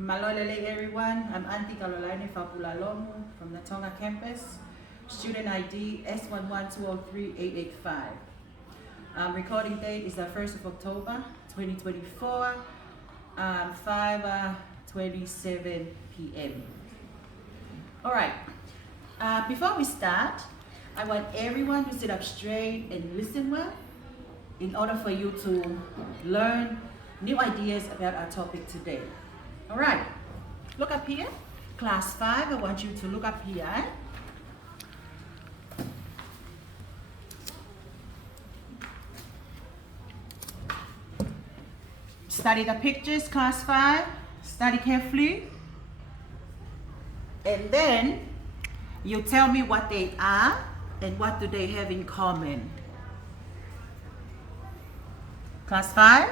Malolele everyone, I'm Auntie Kalolaine from Lo.u from the Tonga campus. Student ID S11203-885. Recording date is the 1st of October 2024, 5:27 p.m. Alright, before we start, I want everyone to sit up straight and listen well in order for you to learn new ideas about our topic today. Alright, look up here. Class 5, I want you to look up here. Study the pictures, class 5. Study carefully. And then you tell me what they are and what do they have in common. Class 5?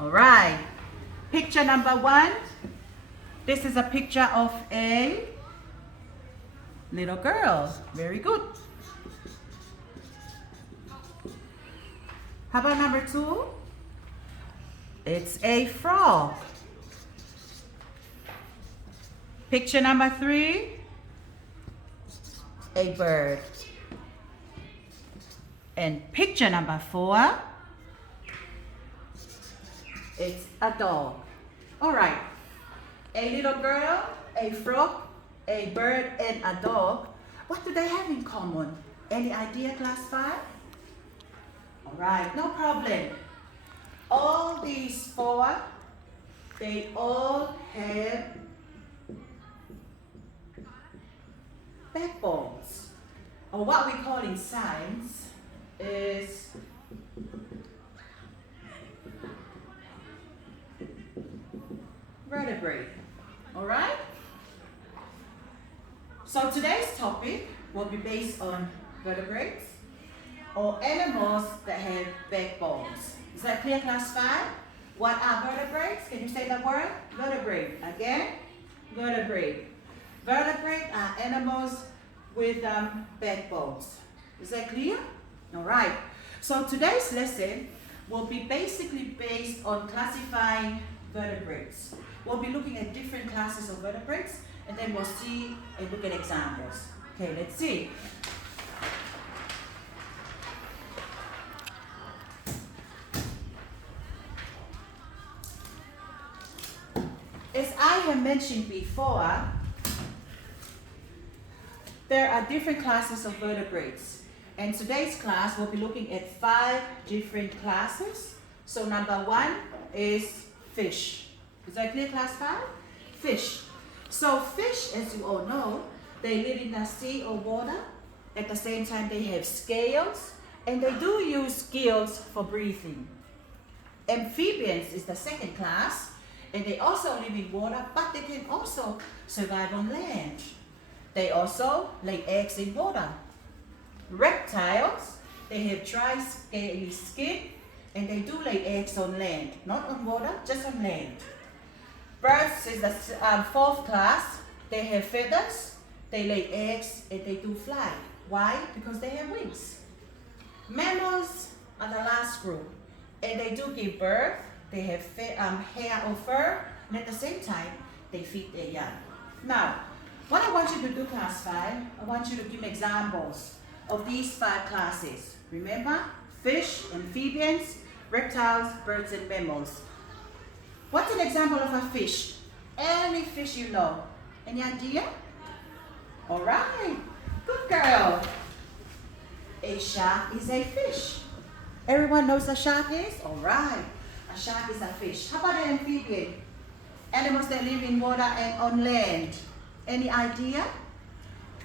Alright. Picture number 1. This is a picture of a little girl. Very good. How about number 2? It's a frog. Picture number 3. A bird. And picture number 4. It's a dog. Alright. A little girl, a frog, a bird, and a dog. What do they have in common? Any idea, class 5? Alright, no problem. All these 4, they all have backbones. Or what we call in science is vertebrae. Alright? So today's topic will be based on vertebrates or animals that have backbones. Is that clear, class 5? What are vertebrates? Can you say the word? Vertebrate. Again? Vertebrate. Vertebrate are animals with backbones. Is that clear? Alright. So today's lesson will be basically based on classifying vertebrates. We'll be looking at different classes of vertebrates and then we'll see and look at examples. Okay, let's see. As I have mentioned before, there are different classes of vertebrates. And today's class we'll be looking at 5 different classes. So number 1 is fish. Is that clear, class 5? Fish. So fish, as you all know, they live in the sea or water. At the same time, they have scales, and they do use gills for breathing. Amphibians is the second class, and they also live in water, but they can also survive on land. They also lay eggs in water. Reptiles, they have dry, scaly skin, and they do lay eggs on land, not on water, just on land. Birds is the 4th class. They have feathers, they lay eggs, and they do fly. Why? Because they have wings. Mammals are the last group, and they do give birth. They have hair or fur, and at the same time, they feed their young. Now, what I want you to do, class 5, I want you to give examples of these 5 classes. Remember, fish, amphibians, reptiles, birds, and mammals. What's an example of a fish? Any fish you know. Any idea? Alright, good girl. A shark is a fish. Everyone knows a shark is? Alright, a shark is a fish. How about an amphibian? Animals that live in water and on land. Any idea?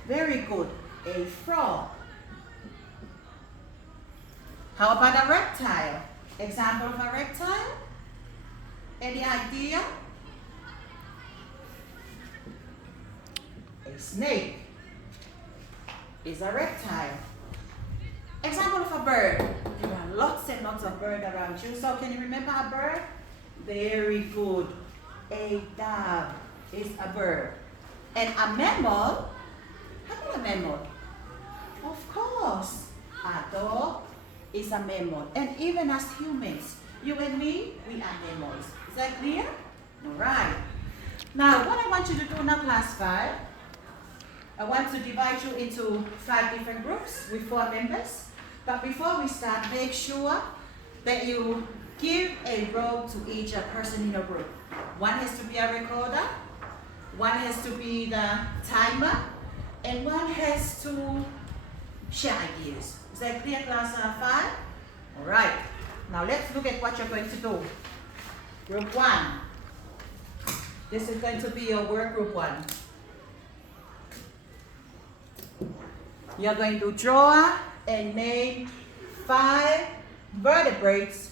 Very good. A frog. How about a reptile? Example of a reptile? Any idea? A snake is a reptile. Example of a bird. There are lots and lots of birds around you. So can you remember a bird? Very good. A dove is a bird. And a mammal? How about a mammal? Of course. A dog is a mammal. And even as humans, you and me, we are mammals. Is that clear? All right. Now, what I want you to do now, class 5, I want to divide you into 5 different groups with 4 members. But before we start, make sure that you give a role to each person in your group. One has to be a recorder, one has to be the timer, and one has to share ideas. Is that clear, class 5? All right. Now let's look at what you're going to do. Group 1. This is going to be your work group 1. You're going to draw and name 5 vertebrates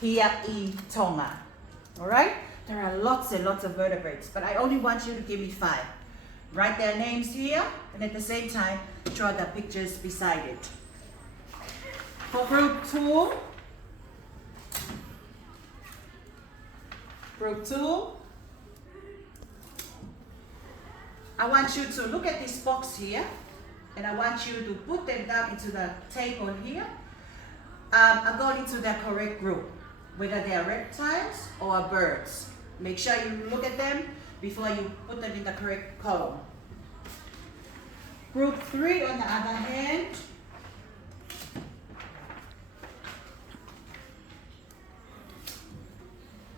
here in Tonga. Alright? There are lots and lots of vertebrates, but I only want you to give me 5. Write their names here, and at the same time, draw the pictures beside it. For group 2, I want you to look at this box here, and I want you to put them down into the table here, according to the correct group, whether they are reptiles or birds. Make sure you look at them before you put them in the correct column. Group 3, on the other hand,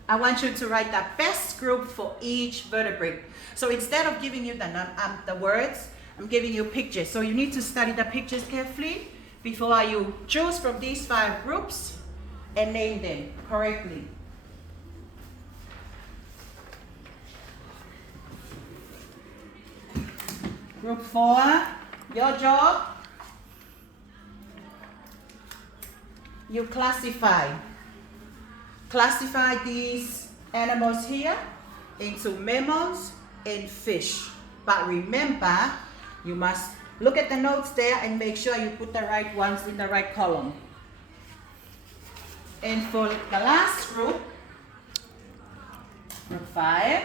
I want you to write the best group for each vertebrate. So instead of giving you the words, I'm giving you pictures. So you need to study the pictures carefully before you choose from these 5 groups and name them correctly. Group 4, your job, you classify these animals here into mammals and fish. But remember, you must look at the notes there and make sure you put the right ones in the right column. And for the last group, group 5,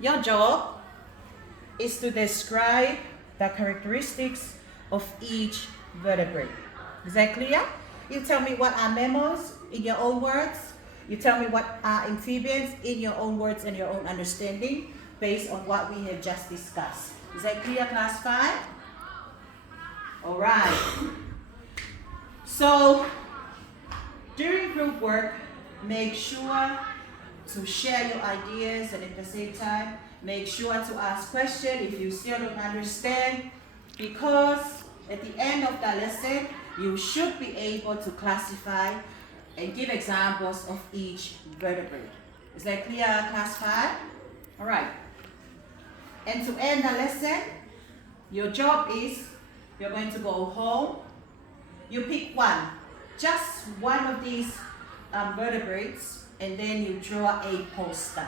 your job is to describe the characteristics of each vertebrate. Is that clear? You tell me what are mammals in your own words. You tell me what are amphibians in your own words and your own understanding based on what we have just discussed. Is that clear, class 5? All right. So during group work, make sure to share your ideas, and at the same time, make sure to ask questions if you still don't understand, because at the end of the lesson, you should be able to classify and give examples of each vertebrate. Is that clear, class 5? All right. And to end the lesson, your job is, you're going to go home. You pick one, just one of these vertebrates, and then you draw a poster.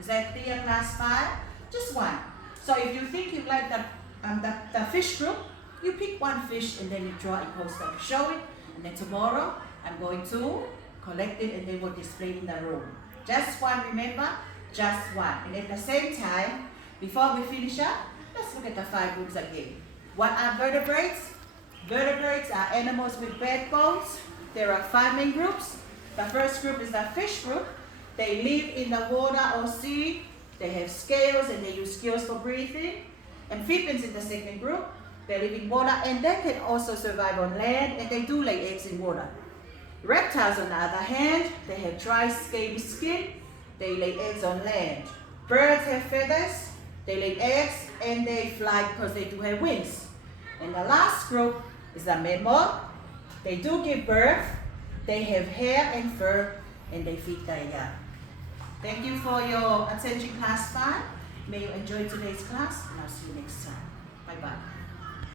Is that clear, class 5? Just one. So if you think you like the fish group, you pick one fish and then you draw a poster to show it, and then tomorrow I'm going to collect it and then we'll display it in the room. Just one, remember? Just one. And at the same time, before we finish up, let's look at the 5 groups again. What are vertebrates? Vertebrates are animals with backbones. There are 5 main groups. The first group is the fish group. They live in the water or sea. They have scales and they use scales for breathing. Amphibians in the second group. They live in water and they can also survive on land, and they do lay eggs in water. Reptiles, on the other hand, they have dry, scaly skin. They lay eggs on land. Birds have feathers. They lay eggs and they fly because they do have wings. And the last group is the mammal. They do give birth. They have hair and fur, and they feed their young. Thank you for your attention, class 5. May you enjoy today's class, and I'll see you next time. Bye-bye.